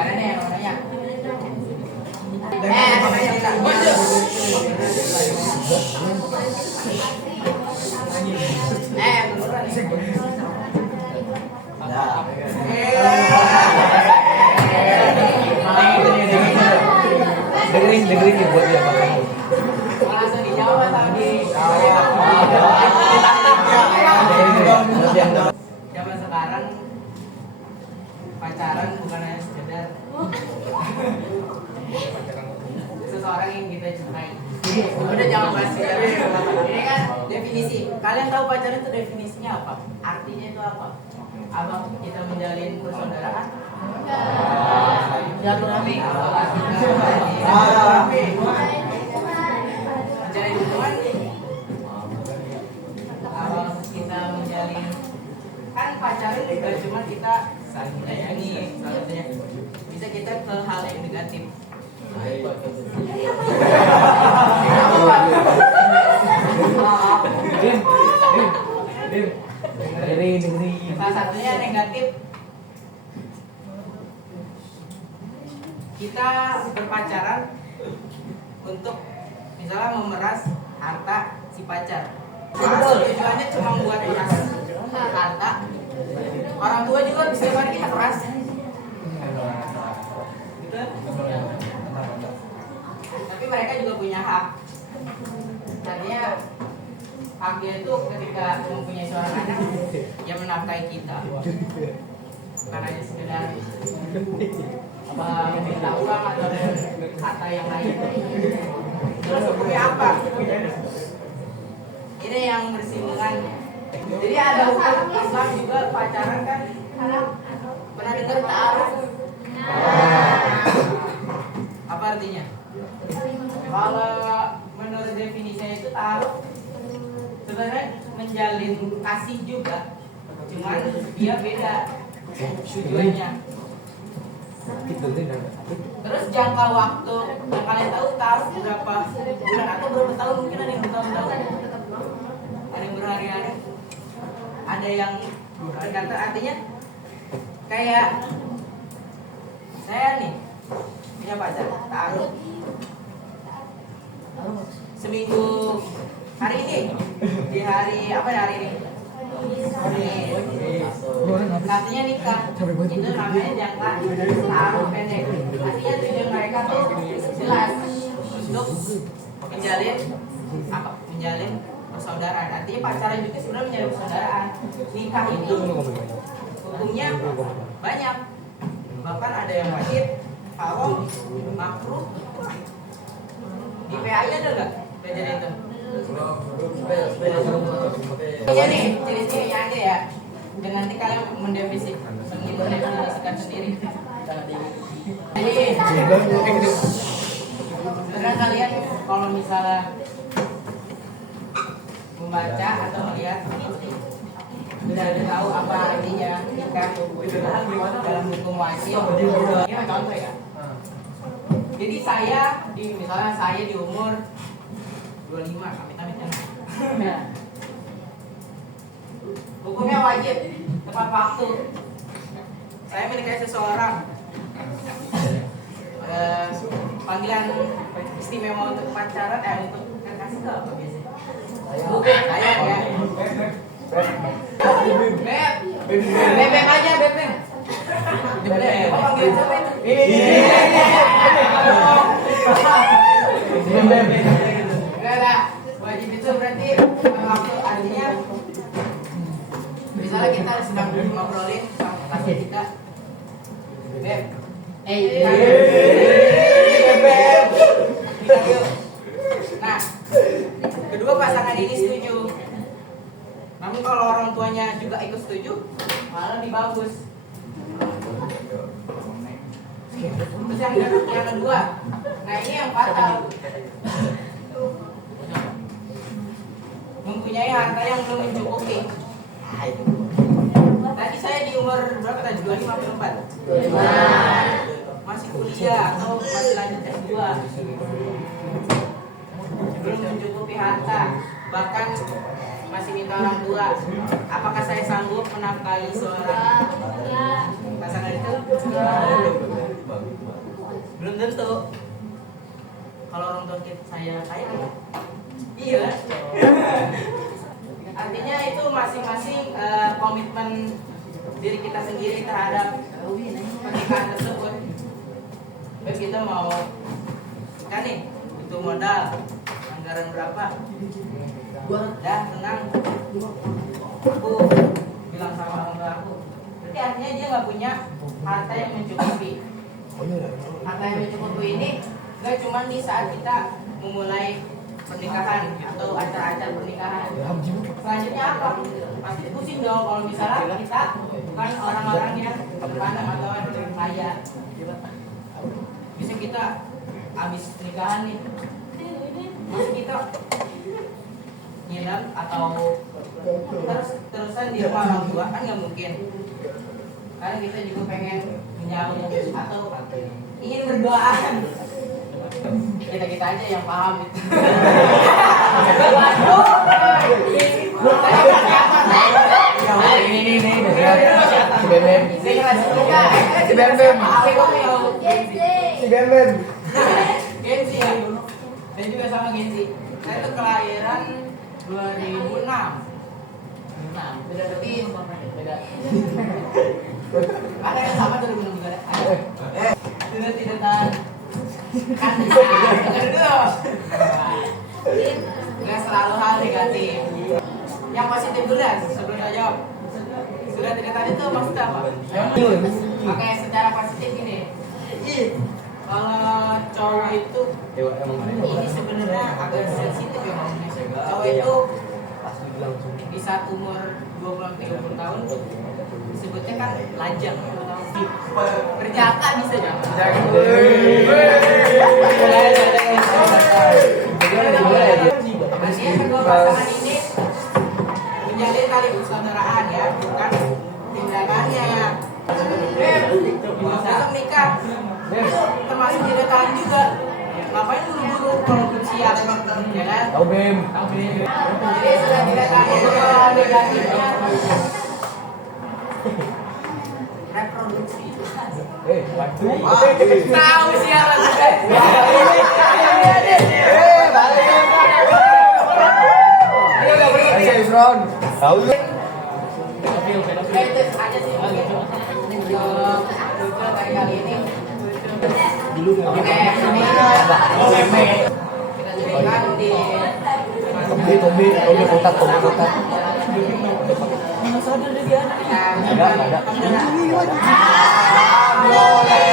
Gimana nih yang nanya? Dengerin nih buat dia makan. Langsung dijawab tadi. Zaman sekarang pacaran bukan hanya sekedar seseorang yang kita cintai. Udah jangan bahas ini kan definisi. Kalian tahu pacaran itu definisinya apa? Artinya itu apa? Apa kita menjalin persaudaraan? Silaturahmi. Menjalin hubungan. Kalau kita menjalin kan pacaran juga cuma kita saling menyayangi, salah satunya. Bisa kita ke hal yang negatif. Dengerin. Salah satunya negatif. Kita berpacaran untuk misalnya memeras harta si pacar. Tujuannya cuma buat meras harta. Orang tua juga bisa balik kita keras. Tapi mereka juga punya hak. Artinya hak dia itu ketika mempunyai seorang anak yang menafkahi kita. Bukan hanya sekedar minta uang atau harta yang lain. Terus hukumnya apa? Ini yang bersinggungan. Jadi ada hukum Islam juga pacaran kan. Pernah dengar ta'aruf? Apa artinya? Kalau menurut definisinya itu ta'aruf sebenarnya menjalin kasih juga, cuman dia beda tujuannya. Terus jangka waktu yang kalian tahu berapa bulan atau berapa tahun, mungkin ada yang bertahun-tahun, ada yang berhari-hari, ada yang kata artinya kayak saya nih punya pacar taruh seminggu hari ini di hari apa ya hari ini artinya nikah itu namanya jangka taruh pendek. Artinya tujuan mereka tuh jelas untuk menjalin persaudaraan. Artinya pacaran juga sebenarnya menjalin persaudaraan. Nikah itu hukumnya banyak, bahkan ada yang wajib, haram, makruh. Di PA-nya ada nggak belajar itu? Jadi ciri-cirinya aja ya. Dan nanti kalian mendefinisikan sendiri. Jadi sebenarnya kalian kalau misalnya membaca atau melihat sudah tahu apa artinya nikah dalam hukum wajib. Ini contoh ya. Jadi misalnya saya di umur 25, amit-amit ya. Hukumnya wajib tepat waktu. Saya menikahi seseorang. Panggilan istimewa untuk pacaran untuk kekasih itu apa biasanya? Saya ya. Beb aja beb. Oh panggilan siapa itu? Enggak ada. Wajib itu berarti waktu artinya misalnya kita sedang ngobrolin sama kekasih kita, beb, beb, nah, kedua pasangan ini setuju. Namun kalau orang tuanya juga ikut setuju, malah lebih bagus. Terus yang kedua, nah ini yang fatal. Mempunyai harta yang belum mencukupi. Tadi saya di umur berapa tadi? 25 atau 4? Masih kuliah atau masih lanjut S2. Belum mencukupi harta, bahkan masih minta orang tua. Apakah saya sanggup menafkahi seorang pasangan itu? tentu. Kalau orang tua saya kaya, iya. Artinya itu masing-masing komitmen diri kita sendiri terhadap pernikahan tersebut. Baik kita mau kan nih, itu modal anggaran berapa? Dah tenang. Aku bilang sama orang tua aku. Berarti artinya dia nggak punya harta yang mencukupi. Harta yang mencukupi ini nggak cuma di saat kita memulai pernikahan atau acara-acara pernikahan. Selanjutnya apa? Pasti pusing dong kalau misalnya kita bukan orang-orang yang terpandang atau orang kaya. Bisa kita habis nikahan nih, masih kita nginep atau terusan di rumah orang tua kan nggak mungkin. Karena kita juga pengen menjauh atau ingin berduaan. Kita aja yang paham itu. Ini si Bem. Si Bem. Si Bem. Gensi ya. Saya juga sama Gensi. Saya tuh kelahiran 2006. Beda tapi beda. Ada yang sama 2006 juga ada. Tidak tahan. Kan dulu. Nggak selalu hal negatif. Yang positif dulu ya sebelum saya jawab. Sudah tidak tadi itu maksudnya apa? Oke, secara positif ini. Kalau cowok itu ini sebenarnya agak sensitif ya ngomongnya. Cowok itu di saat umur 20-30 tahun disebutnya kan lajang. Berjaka bisa jangan. Artinya kedua pasangan ini menjadi tali persaudaraan ya, bukan tindakannya. Dalam nikah termasuk tindakan juga. Ngapain buru-buru kalau belum siap, ya kan? Tahu Bem. Jadi sudah tindakannya kalau negatifnya reproduksi. Tahu siapa? Tahu. Itu aja sih mungkin untuk kali ini. Oke, ini kita jadikan di Tobi kotak. ada.